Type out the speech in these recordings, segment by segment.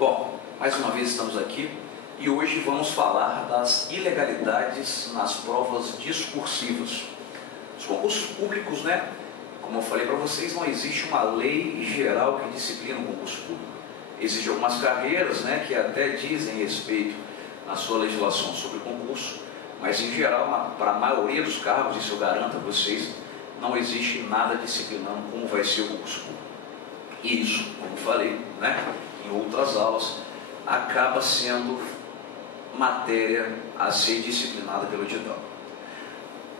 Bom, mais uma vez estamos aqui e hoje vamos falar das ilegalidades nas provas discursivas. Os concursos públicos, como eu falei para vocês, não existe uma lei geral que disciplina o concurso público. Existem algumas carreiras, que até dizem respeito na sua legislação sobre concurso, mas em geral, para a maioria dos cargos, isso eu garanto a vocês, não existe nada disciplinando como vai ser o concurso público. E isso, como falei, em outras aulas, acaba sendo matéria a ser disciplinada pelo edital.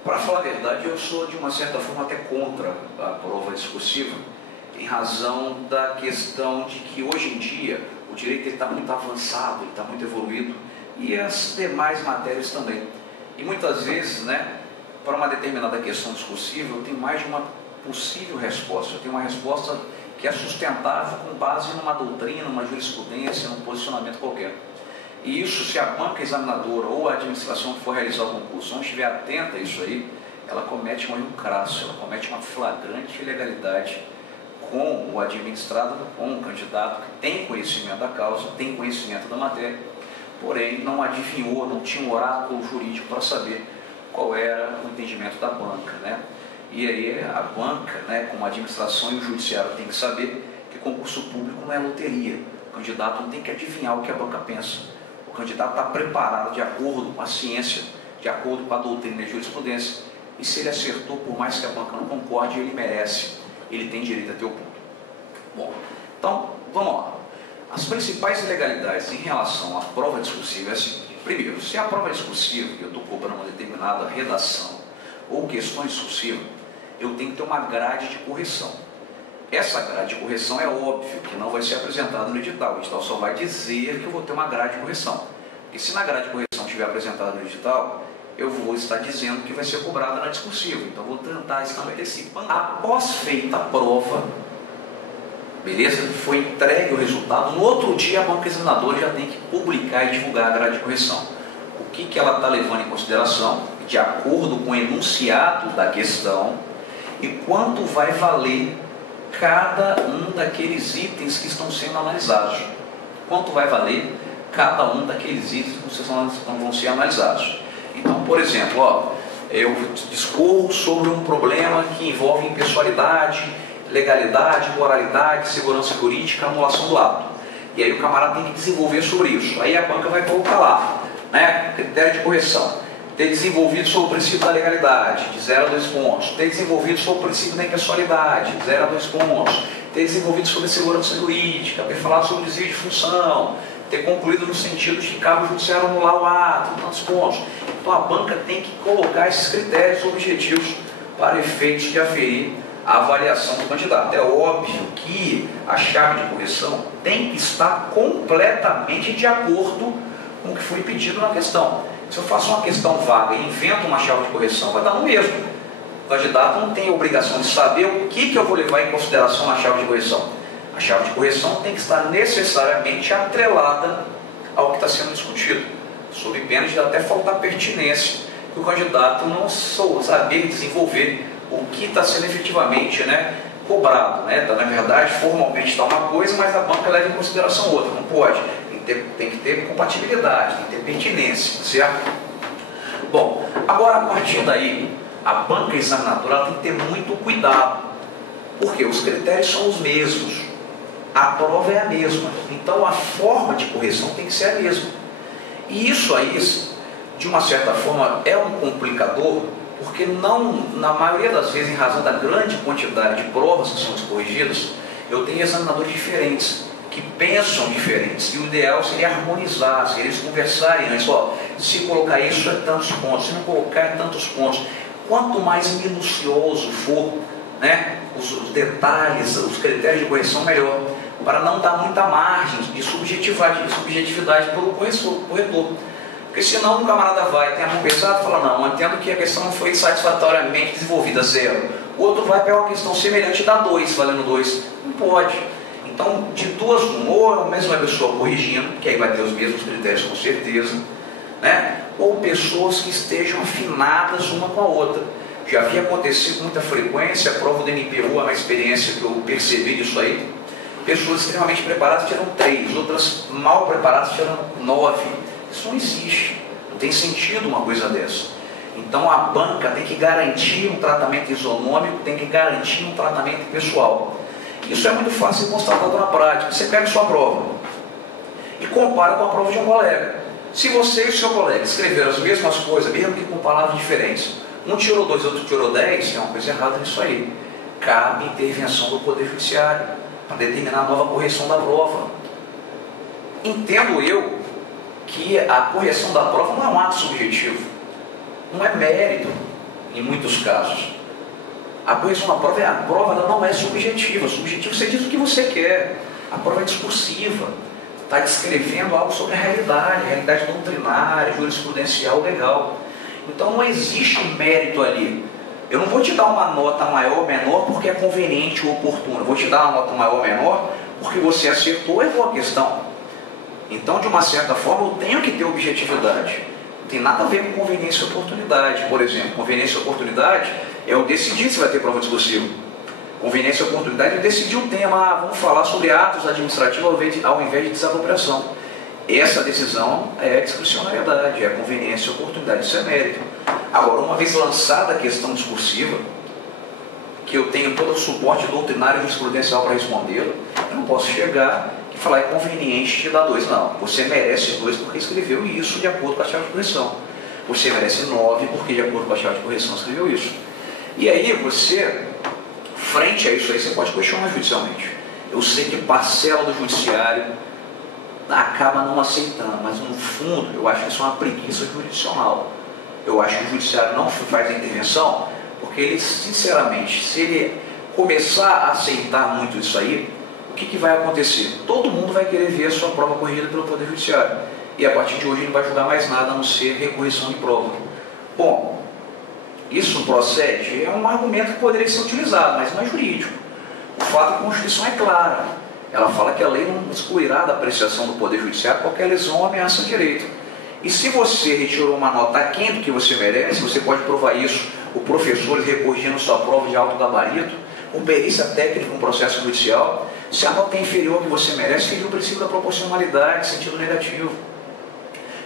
Para falar a verdade, eu sou de uma certa forma até contra a prova discursiva, em razão da questão de que hoje em dia o direito está muito avançado, ele está muito evoluído, e as demais matérias também. E muitas vezes, para uma determinada questão discursiva, eu tenho mais de uma possível resposta. Eu tenho uma resposta que é sustentável com base numa doutrina, numa jurisprudência, num posicionamento qualquer. E isso, se a banca examinadora ou a administração que for realizar o concurso não estiver atenta a isso aí, ela comete um erro crasso, ela comete uma flagrante ilegalidade com o administrado, com o candidato que tem conhecimento da causa, tem conhecimento da matéria, porém não adivinhou, não tinha um oráculo jurídico para saber qual era o entendimento da banca, E aí a banca, como a administração e o judiciário tem que saber que concurso público não é loteria. O candidato não tem que adivinhar o que a banca pensa. O candidato está preparado de acordo com a ciência, de acordo com a doutrina e a jurisprudência. E se ele acertou, por mais que a banca não concorde, ele merece. Ele tem direito a ter o ponto. Bom, então, vamos lá. As principais ilegalidades em relação à prova discursiva é assim. Primeiro, se a prova discursiva, eu estou cobrando uma determinada redação ou questão discursiva, eu tenho que ter uma grade de correção. Essa grade de correção é óbvio que não vai ser apresentada no edital. O edital só vai dizer que eu vou ter uma grade de correção. E se na grade de correção estiver apresentada no edital, eu vou estar dizendo que vai ser cobrada na discursiva. Então, eu vou tentar estar antecipando. Após feita a prova, beleza? Foi entregue o resultado. No outro dia, a banca examinadora já tem que publicar e divulgar a grade de correção. O que ela está levando em consideração, de acordo com o enunciado da questão, e quanto vai valer cada um daqueles itens que estão sendo analisados. Quanto vai valer cada um daqueles itens que vão ser analisados. Então, por exemplo, eu discorro sobre um problema que envolve impessoalidade, legalidade, moralidade, segurança jurídica, anulação do ato. E aí o camarada tem que desenvolver sobre isso. Aí a banca vai colocar lá, critério de correção. Ter desenvolvido sobre o princípio da legalidade, de 0 a 2 pontos. Ter desenvolvido sobre o princípio da impessoalidade, de 0 a 2 pontos. Ter desenvolvido sobre a segurança jurídica, ter falado sobre o desvio de função, ter concluído no sentido de que cabe o judiciário anular o ato, tantos pontos. Então a banca tem que colocar esses critérios objetivos para efeitos de aferir a avaliação do candidato. É óbvio que a chave de correção tem que estar completamente de acordo com o que foi pedido na questão. Se eu faço uma questão vaga e invento uma chave de correção, vai dar no mesmo. O candidato não tem a obrigação de saber o que eu vou levar em consideração na chave de correção. A chave de correção tem que estar necessariamente atrelada ao que está sendo discutido, sob pena de até faltar pertinência, que o candidato não saber desenvolver o que está sendo efetivamente cobrado. Na verdade, formalmente está uma coisa, mas a banca leva em consideração outra. Não pode. Tem que ter compatibilidade, tem que ter pertinência, certo? Bom, agora a partir daí, a banca examinadora ela tem que ter muito cuidado, porque os critérios são os mesmos, a prova é a mesma, então a forma de correção tem que ser a mesma. E isso aí, de uma certa forma, é um complicador, porque não, na maioria das vezes, em razão da grande quantidade de provas que são corrigidas, eu tenho examinadores diferentes, que pensam diferentes, e o ideal seria harmonizar, seria eles conversarem antes, se colocar isso é tantos pontos, se não colocar é tantos pontos. Quanto mais minucioso for, os detalhes, os critérios de correção, melhor, para não dar muita margem de subjetividade para o corretor. Porque senão o camarada vai, tem a mão pesada e fala, não, entendo que a questão não foi satisfatoriamente desenvolvida, 0. O outro vai pegar uma questão semelhante e dá 2, valendo 2. Não pode. Então, de duas ou a mesma pessoa corrigindo, que aí vai ter os mesmos critérios com certeza, ou pessoas que estejam afinadas uma com a outra. Já havia acontecido com muita frequência, a prova do NPU, a experiência que eu percebi disso aí, pessoas extremamente preparadas tiram 3, outras mal preparadas tiram 9. Isso não existe, não tem sentido uma coisa dessa. Então a banca tem que garantir um tratamento isonômico, tem que garantir um tratamento pessoal. Isso é muito fácil de constatar na prática. Você pega sua prova e compara com a prova de um colega. Se você e o seu colega escreveram as mesmas coisas, mesmo que com palavras diferentes, um tirou 2, outro tirou 10, tem uma coisa errada nisso aí. Cabe intervenção do Poder Judiciário para determinar a nova correção da prova. Entendo eu que a correção da prova não é um ato subjetivo, não é mérito em muitos casos. A correção da prova ela não é subjetiva. Subjetivo você diz o que você quer. A prova é discursiva, está descrevendo algo sobre a realidade doutrinária, jurisprudencial, legal. Então não existe mérito ali. Eu não vou te dar uma nota maior ou menor porque é conveniente ou oportuno. Eu vou te dar uma nota maior ou menor porque você acertou ou errou a questão. Então, de uma certa forma, eu tenho que ter objetividade. Não tem nada a ver com conveniência e oportunidade. Por exemplo, conveniência e oportunidade é eu decidir se vai ter prova discursiva. Conveniência e oportunidade é eu decidir o tema. Vamos falar sobre atos administrativos ao invés de desapropriação. Essa decisão é discricionariedade, é conveniência e oportunidade. Isso é mérito. Agora, uma vez lançada a questão discursiva, que eu tenho todo o suporte doutrinário e jurisprudencial para respondê-la, eu não posso chegar e falar é conveniente te dar 2. Não, você merece 2 porque escreveu isso de acordo com a chave de correção. Você merece 9 porque de acordo com a chave de correção escreveu isso. E aí você, frente a isso aí, você pode questionar judicialmente. Eu sei que parcela do judiciário acaba não aceitando, mas no fundo eu acho que isso é uma preguiça jurisdicional. Eu acho que o judiciário não faz a intervenção porque ele, sinceramente, se ele começar a aceitar muito isso aí, o que vai acontecer? Todo mundo vai querer ver a sua prova corrigida pelo Poder Judiciário. E a partir de hoje ele não vai julgar mais nada a não ser recorreção de prova. Bom, isso procede? É um argumento que poderia ser utilizado, mas não é jurídico. O fato é que a Constituição é clara. Ela fala que a lei não excluirá da apreciação do Poder Judiciário qualquer lesão ou ameaça ao direito. E se você retirou uma nota aquém do que você merece, você pode provar isso, o professor recorrigindo sua prova de alto gabarito, com perícia técnica, um processo judicial. Se a nota é inferior ao que você merece, feriu o princípio da proporcionalidade, sentido negativo.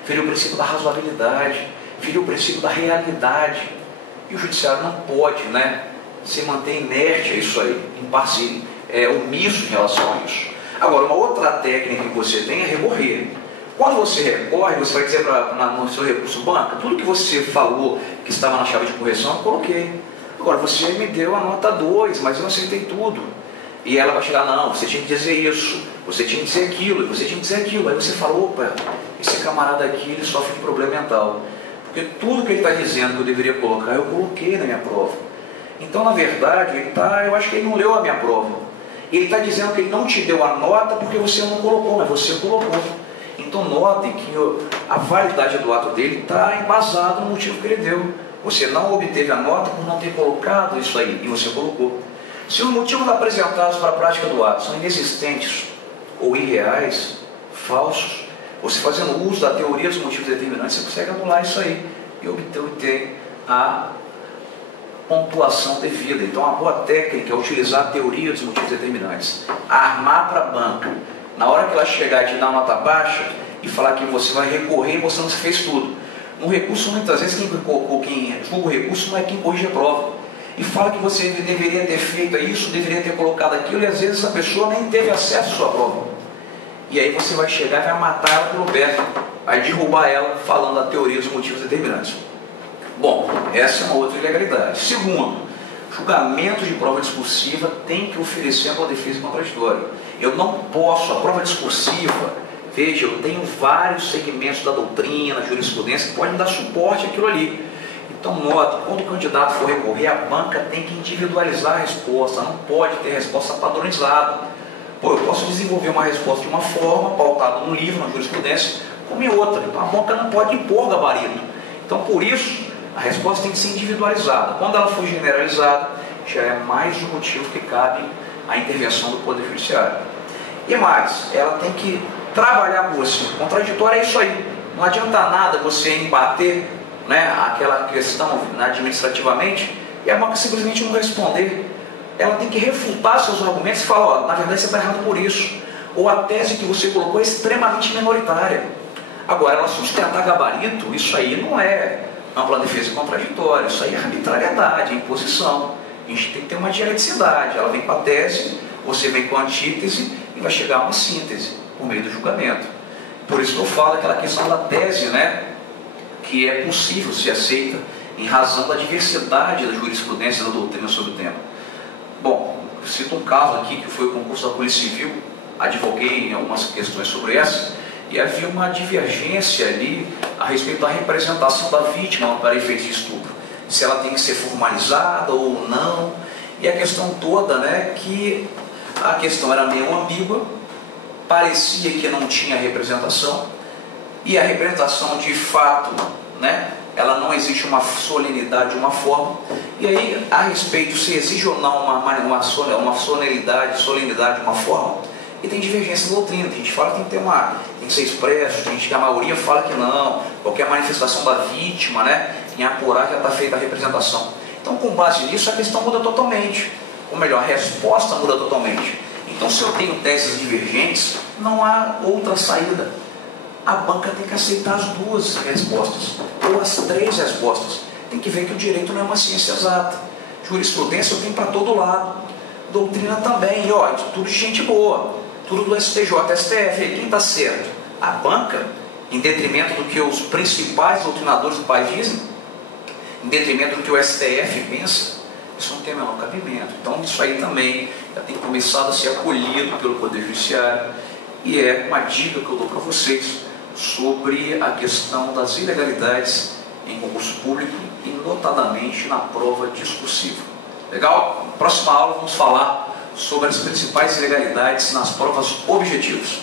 Feriu o princípio da razoabilidade, feriu o princípio da realidade. E o judiciário não pode, se manter inerte a isso aí, omisso em relação a isso. Agora, uma outra técnica que você tem é recorrer. Quando você recorre, você vai dizer no seu recurso banca, tudo que você falou que estava na chave de correção, eu coloquei. Agora, você me deu a nota 2, mas eu não aceitei tudo. E ela vai chegar, não, você tinha que dizer isso, você tinha que dizer aquilo, você tinha que dizer aquilo. Aí você fala, opa, esse camarada aqui, ele sofre de problema mental. Porque tudo que ele está dizendo que eu deveria colocar, eu coloquei na minha prova. Então, na verdade, eu acho que ele não leu a minha prova. Ele está dizendo que ele não te deu a nota porque você não colocou, mas você colocou. Então notem que a validade do ato dele está embasada no motivo que ele deu. Você não obteve a nota por não ter colocado isso aí, e você colocou. Se os motivos apresentados para a prática do ato são inexistentes ou irreais, falsos, você fazendo uso da teoria dos motivos determinantes, você consegue anular isso aí e obter a pontuação devida. Então a boa técnica é utilizar a teoria dos motivos determinantes. Armar para a banca. Na hora que ela chegar e te dar uma nota baixa e falar que você vai recorrer e você não fez tudo. No recurso, muitas vezes, quem julga o recurso não é quem corrige a prova. E fala que você deveria ter feito isso, deveria ter colocado aquilo, e às vezes a pessoa nem teve acesso à sua prova. E aí você vai chegar e vai matar ela pelo pé, vai derrubar ela falando da teoria dos motivos determinantes. Bom, essa é uma outra ilegalidade. Segundo, julgamento de prova discursiva tem que oferecer a defesa contraditória. Eu não posso, a prova discursiva, veja, eu tenho vários segmentos da doutrina, jurisprudência, que podem dar suporte àquilo ali. Então, nota, quando o candidato for recorrer, a banca tem que individualizar a resposta, não pode ter resposta padronizada. Eu posso desenvolver uma resposta de uma forma, pautada num livro, na jurisprudência, como em outra. Então, a banca não pode impor gabarito. Então, por isso, a resposta tem que ser individualizada. Quando ela for generalizada, já é mais um motivo que cabe a intervenção do Poder Judiciário. E mais, ela tem que trabalhar com você. Contraditório é isso aí. Não adianta nada você embater aquela questão administrativamente e a banca simplesmente não responder. ela tem que refutar seus argumentos e falar, ó, na verdade você está errado por isso. Ou a tese que você colocou é extremamente minoritária. Agora, ela sustentar gabarito, isso aí não é ampla defesa contraditória, isso aí é arbitrariedade, é imposição. A gente tem que ter uma dialeticidade. Ela vem com a tese, você vem com a antítese e vai chegar a uma síntese por meio do julgamento. Por isso que eu falo aquela questão da tese, né, que é possível ser aceita em razão da diversidade da jurisprudência e da doutrina sobre o tema. Bom, eu cito um caso aqui que foi o concurso da Polícia Civil, advoguei em algumas questões sobre essa, e havia uma divergência ali a respeito da representação da vítima para efeitos de estupro, se ela tem que ser formalizada ou não, e a questão toda, né, que a questão era meio ambígua, parecia que não tinha representação, e a representação de fato, né, ela não existe uma solenidade, uma forma, e aí a respeito se exige ou não uma solenidade, uma forma, e tem divergência na doutrina. Tem gente que fala que tem que ser expresso, tem gente que a maioria fala que não, qualquer manifestação da vítima, né, em apurar já está feita a representação. Então, com base nisso, a questão muda totalmente, ou melhor, a resposta muda totalmente. Então, se eu tenho teses divergentes, não há outra saída. A banca tem que aceitar as duas respostas, ou as três respostas. Tem que ver que o direito não é uma ciência exata. Jurisprudência eu tenho para todo lado, doutrina também, e ó, tudo de gente boa, tudo do STJ, STF, quem está certo? A banca, em detrimento do que os principais doutrinadores do país dizem, em detrimento do que o STF pensa, isso não tem o menor cabimento. Então isso aí também já tem começado a ser acolhido pelo Poder Judiciário, e é uma dica que eu dou para vocês sobre a questão das ilegalidades em concurso público e notadamente na prova discursiva. Legal? Na próxima aula vamos falar sobre as principais ilegalidades nas provas objetivas.